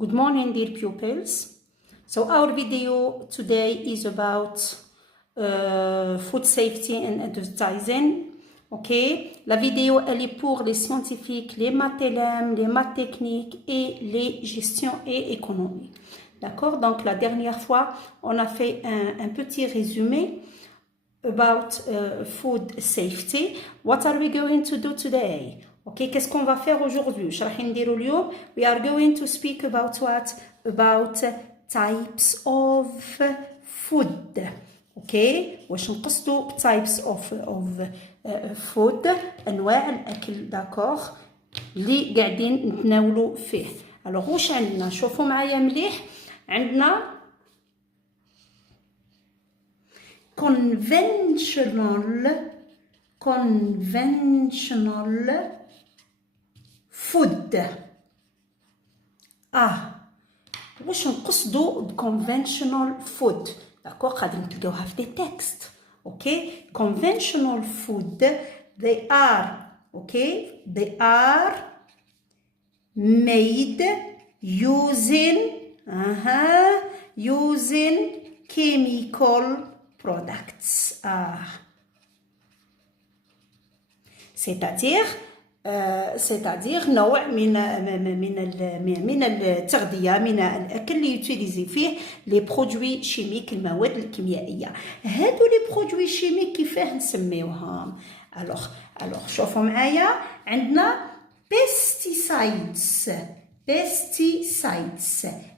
Good morning, dear pupils. So our video today is about food safety and advertising. Ok, la vidéo elle est pour les scientifiques, les maths LM, les maths techniques et les gestions et économie. D'accord, donc la dernière fois on a fait un petit résumé about food safety. What are we going to do today? Ok, qu'est-ce qu'on va faire aujourd'hui? We are going to speak about what? About types of food. Ok, واش نقصدوا types of food انواع الاكل داكوغ اللي قاعدين نتناولوا فيه. الوغ واش عندنا؟ شوفوا معايا مليح. عندنا conventional food. واش نقصدوا conventional food؟ داكوغ غادي نلقاوها في دي تكست. اوكي، conventional food they are made using chemical products. c'est-à-dire نوع من التغذية، من الأكل اللي يوتيليزي فيه لي برودوي شيميك، المواد الكيميائية. هادو لي برودوي شيميك كيفاه نسميوهم؟ alors شوفوا معايا. عندنا pesticides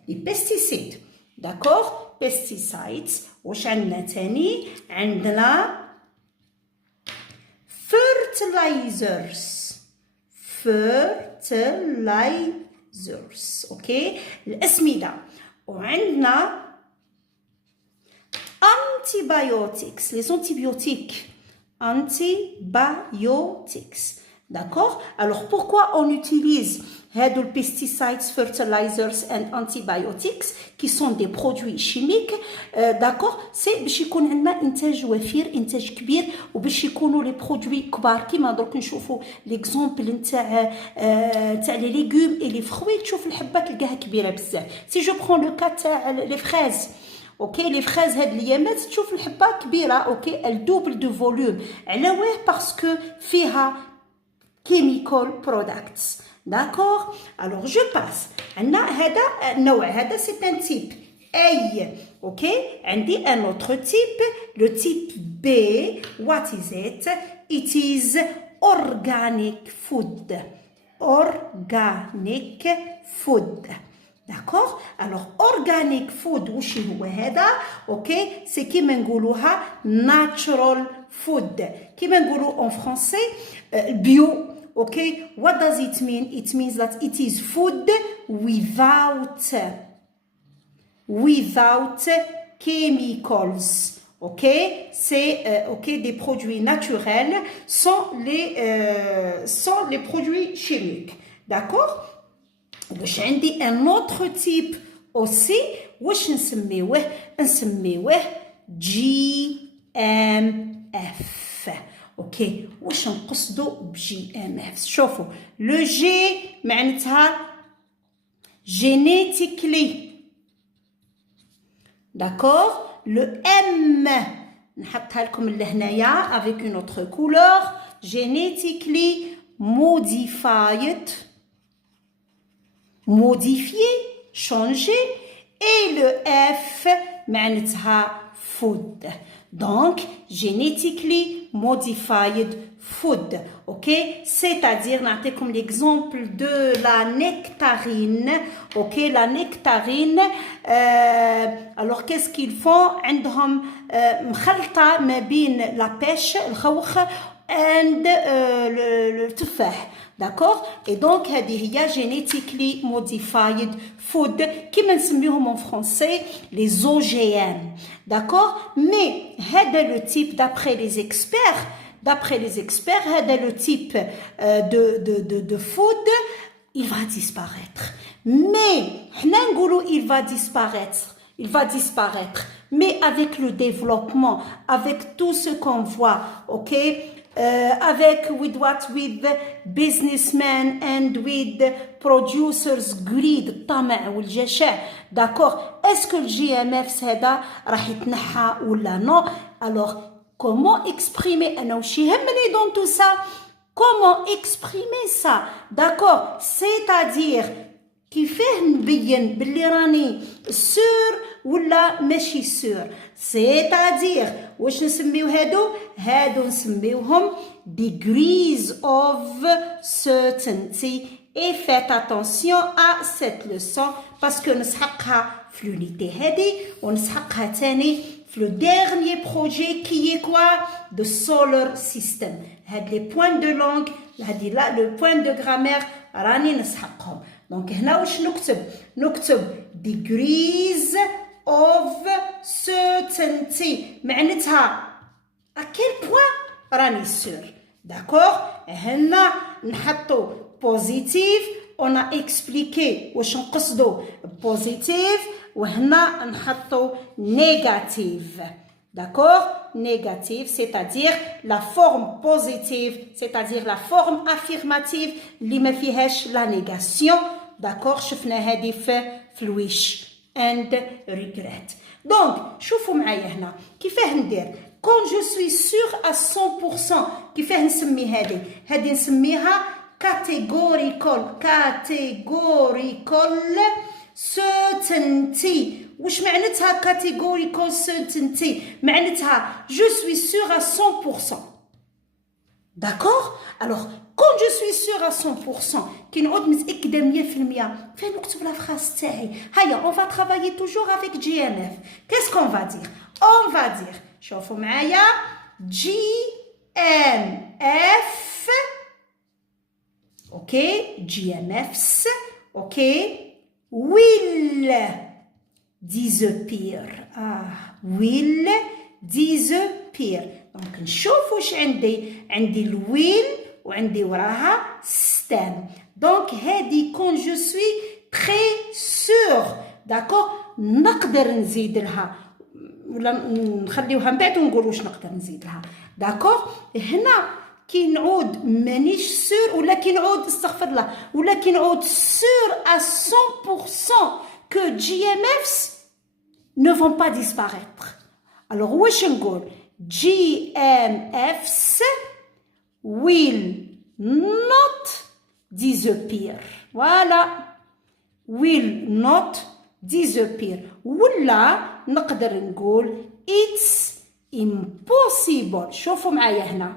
les pesticides. d'accord pesticides. واش عندنا تاني؟ عندنا fertilizers. اوكي، الأسمدة. وعندنا antibiotics les antibiotics. D'accord? Alors pourquoi on utilise les pesticides, fertilizers and antibiotics qui sont des produits chimiques? D'accord? C'est باش يكون عندنا إنتاج وفير، إنتاج كبير، وباش يكونوا لي برودوي كبار. كيما درك نشوفوا ليكزومبل نتاع لي ليغوم اي لي فروي، تشوف الحبه تلقاها كبيره بزاف. سي جو برون لو كا تاع لي فريز. اوكي، لي فريز هاد الايامات تشوف الحبه كبيره. اوكي، الدوبل دو فوليوم. على واه؟ باسكو فيها chemical products. D'accord? Alors je passe. عندنا هذا النوع، هذا c'est un type A. ok, عندي un autre type, le type B. What is it? It is organic food. Organic food. D'accord? Alors organic food وش هو هذا؟ اوكي، سي كيما نقولوها natural food، كيما نقولوا en français bio. Okay, what does it mean? It means that it is food without chemicals. Okay, c'est des produits naturels sans les produits chimiques. D'accord? واش عندي un autre type aussi. واش نسميوه GMF. اوكي، واش نقصدوا بجي ام اف؟ شوفوا لو جي معناتها جينيتيكلي. داكور، لو ام نحطها لكم لهنايا افيك اون اوتر كولور، جينيتيكلي modifié, changé, et le F معناتها food. Donc, génétically modified food. Ok, c'est-à-dire, نعطيكم l'exemple de la nectarine. Ok, la nectarine. Alors, qu'est-ce qu'ils font? عندهم مخلطة ما بين la pêche, الخوخ, and le تفاح. D'accord? Et donc, هذه هي genetically modified food كما نسميهم en français les OGM. D'accord? Mais هذا le type d'après les experts, هذا le type de food, il va disparaître. Mais حنا نقولوا il va disparaître. Mais avec le développement, avec tout ce qu'on voit, ok, avec with what, with businessmen and with producers greed, الطمع والجشع. D'accord? Est-ce que le GMF هذا راح يتنحى ولا non? Alors, comment exprimer أنا وش يهمني dans tout ça? Comment exprimer ça? D'accord? C'est-à-dire كيفاه نبين باللي راني سور ولا ماشي سور. C'est-à-dire واش نسميو هادو نسميوهم degrees of certainty. Et faites attention à cette leçon parce que نسحقها في l'unité هذه ونسحقها تاني في le dernier projet qui est quoi? The solar system. هاد les points de langue هادي là le point de grammaire راني نسحقهم. دونك هنا واش نكتب degrees of certainty معناتها à quel point راني سور. d'accord. هنا نحطو positive on a expliqué واش نقصدو positive وهنا نحطو négative. d'accord. négative c'est-à-dire la forme positive c'est-à-dire la forme affirmative اللي ما فيهاش la négation. d'accord. شفنا هذه في الويش and regret. donc شوفوا معايا هنا كيفاه ندير quand je suis sûre à 100%. كيفاه نسمي هذه نسميها categorical certainty. وش معناتها categorical certainty؟ معناتها je suis sûre à 100%. d'accord. alors quand je suis sûre à 100% كي نعود متأكدة 100% فين نكتب لا فراس تاعي. هيا on va travailler toujours avec GMF. qu'est-ce qu'on va dire? on va dire شوفوا معايا GMF. ok. GMFs. ok. will disappear. will disappear. دونك نشوف واش عندي الويل وعندي وراها stem. دونك هذه كون جو سوي très sûr. d'accord. نقدر نزيد لها ولا نخليوها من بعد ونقول واش نقدر نزيد لها. d'accord. هنا كي نعود مانيش سور ولا كي نعود استغفر الله ولا كي نعود سور à 100% que GMFs ne vont pas disparaître. alors واش نقول GMFs will not disappear. voilà. will not disappear. ولا نقدر نقول it's impossible. شوفوا معايا هنا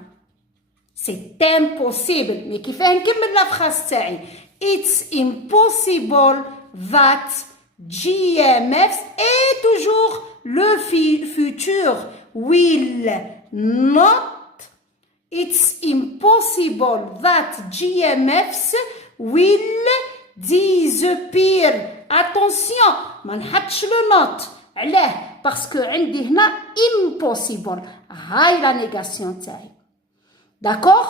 c'est impossible. mais كيفاه نكمل لا فراس تاعي it's impossible that GMFs et toujours le futur will not. it's impossible that GMFs will disappear. attention ما نحطش لو نوت. علاه؟ باسكو عندي هنا impossible. هاي لا نيغاسيون تاعي. d'accord.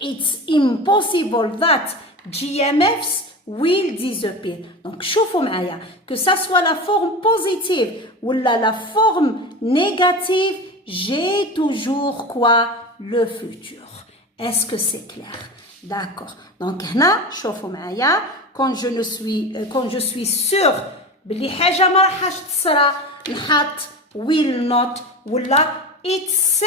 it's impossible that GMFs will disappear. donc شوفوا معايا que ça soit la forme positive ou la forme négative j'ai toujours quoi? le futur. est-ce que c'est clair? d'accord. donc هنا شوفوا معايا quand je suis sûre بلي حاجة ما راحش تصرى نحط will not ولا it's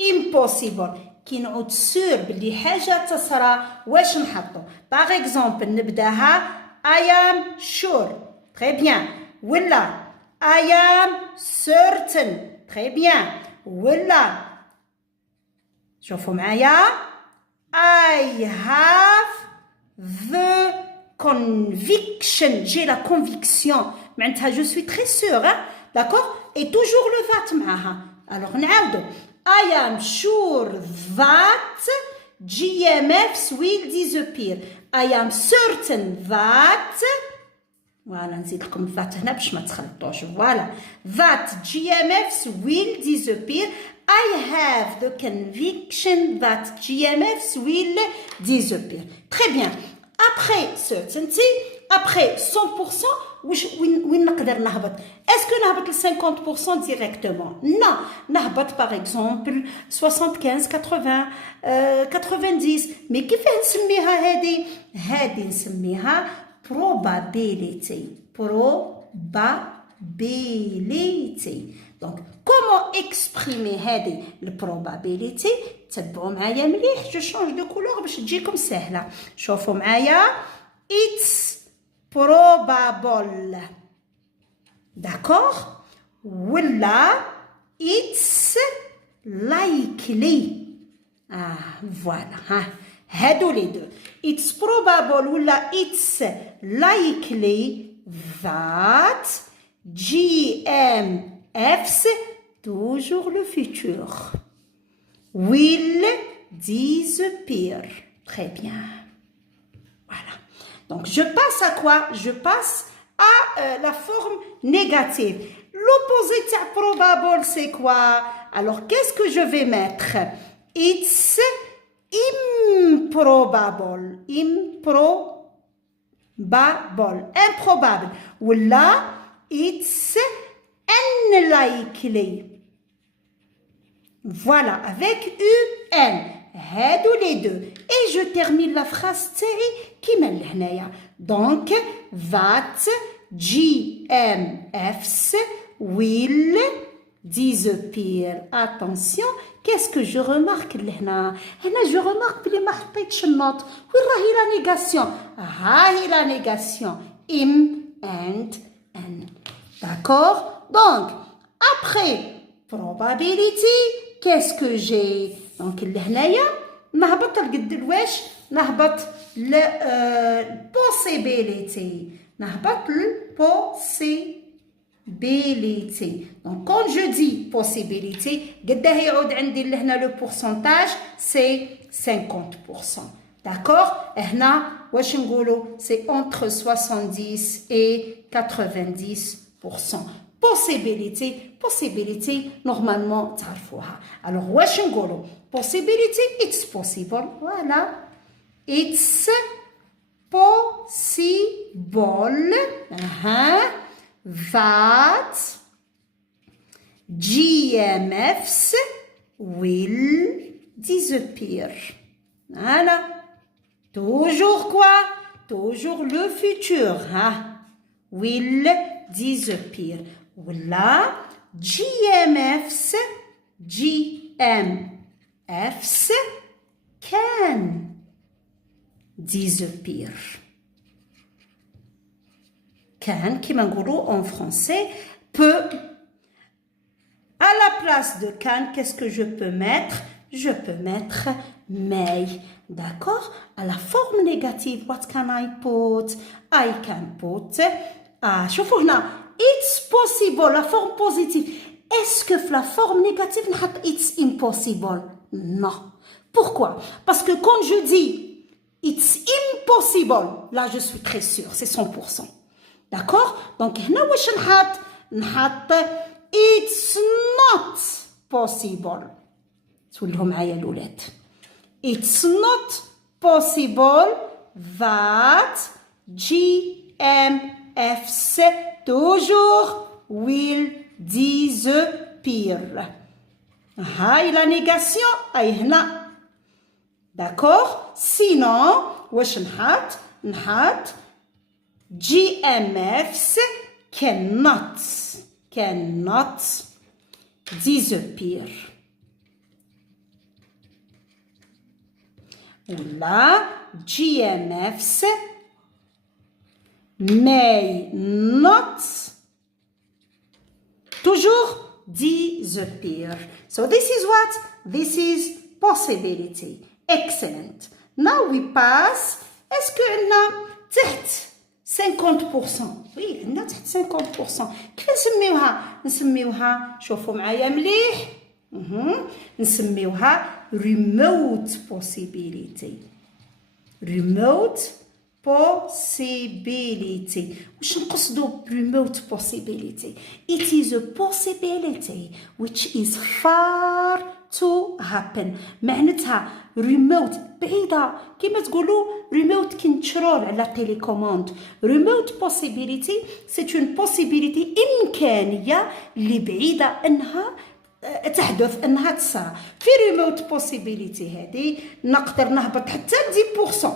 impossible. كي نعود سور بلي حاجة تصرى واش نحطو؟ باغ اكزومبل نبداها I am sure. très bien. ولا I am certain. très bien. ولا شوفوا معايا I have the conviction. j'ai la conviction. معناتها je suis très sûre. hein? d'accord. et toujours le that معاها. alors نعاودو I am sure that GMFs will disappear. I am certain that voilà نزيد لكم that هنا باش ما تخلطوش. voilà that GMFs will disappear. I have the conviction that GMFs will disappear. très bien. après certainty après 100%, وين نقدر نهبط. Est-ce que نهبط ل 50% directement? Non. نهبط par exemple 75, 80, 90. Mais كيف نسميها هذه؟ هذه نسميها probability. Probability. Donc, comment exprimer هذه probability? تبعوا معايا مليح. Je change de couleur باش تجيكم سهلة. شوفوا معايا. It's probable. D'accord? ولا it's likely. Voilà. هادو les deux. It's probable ولا it's likely that GMFs, toujours le futur, will disappear. Très bien. Voilà. Donc, je passe à quoi? Je passe à la forme négative. L'opposé de probable, c'est quoi? Alors, qu'est-ce que je vais mettre? It's improbable. Improbable. Ou là, it's unlikely. Voilà, avec UN. هادو les deux. Et je termine la phrase تاعي كيما لهنايا. Donc, that GMFs will disappear. Attention, qu'est-ce que je remarque لهنا؟ هنا je remarque بلي ما حطيتش النوت. وين راهي لا نيغاسيون؟ هاهي لا نيغاسيون. and N. D'accord? Donc, après probability, qu'est-ce que j'ai? Donc, لهنايا نهبط لقد الواش؟ نهبط ل possibility. نهبط ل possibility. Donc, quand je dis possibility, قداه يعود عندي لهنا le pourcentage, c'est 50%. D'accord? هنا واش نقولوا c'est entre 70 et 90%. Possibility normalement تعرفوها. Alors واش نقولوا possibility it's possible. Voilà. It's possible that GMFs will disappear. Voilà. Toujours quoi? Toujours le futur. Hein? Will disappear. Voilà. GMFs can disappear. Can, qui m'engourou en français, peut. À la place de can, qu'est-ce que je peux mettre? Je peux mettre may. D'accord? À la forme négative, what can I put? I can put. شوفوا هنا. It's possible, la forme positive. Est-ce que la forme négative, it's impossible? Non. Pourquoi? Parce que quand je dis it's impossible, là je suis très sûre, c'est 100%. D'accord? Donc, هنا واش نحط it's not possible. توليهم معايا الولاد. It's not possible that GMFs toujours will disappear. هاي la négation أي هنا. D'accord? Sinon, واش نحط GMFs cannot disappear. Là, GMFs may not toujours disappear. So this is what? This is possibility. Excellent. Now we pass. Est-ce que on a تحت 50%? Oui, عندنا تحت 50%. كيف نسميوها؟ شوفوا معايا مليح. نسميوها remote possibility. Remote possibility. واش نقصدو remote possibility? It is a possibility which is far to happen. معناتها remote بعيدة كما تقولوا remote control على télécommande. Remote possibility c'est une possibility إمكانية اللي بعيدة أنها تحدث أنها تصرى. في remote possibility هذه نقدر نهبط حتى 10%.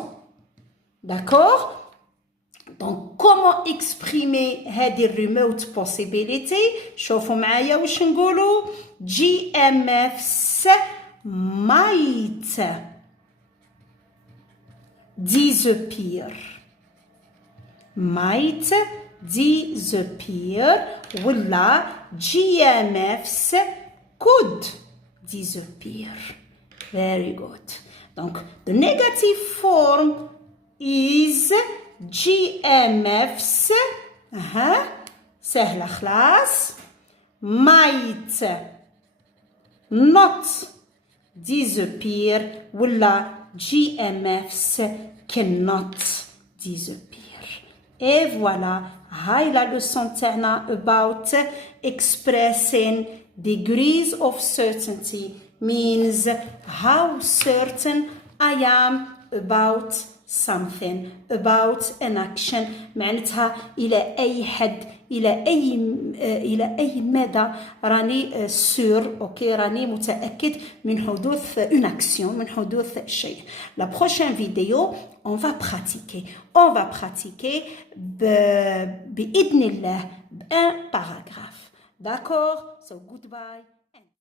D'accord? Donc, comment exprimer هذه remote possibility? شوفوا معايا واش نقولوا. GMFs might disappear. Might disappear ولا GMFs could disappear. Very good. Donc, the negative form is GMFs سهلة خلاص might not disappear ولا GMFs cannot disappear. Et voilà, هاي la leçon تاعنا about expressing degrees of certainty means how certain I am about something, about an action. معناتها إلى أي حد إلى أي مدى راني سور أوكي راني متأكد من حدوث une action من حدوث شيء. La prochaine vidéo on va pratiquer بإذن الله بun paragraphe. D'accord? So goodbye.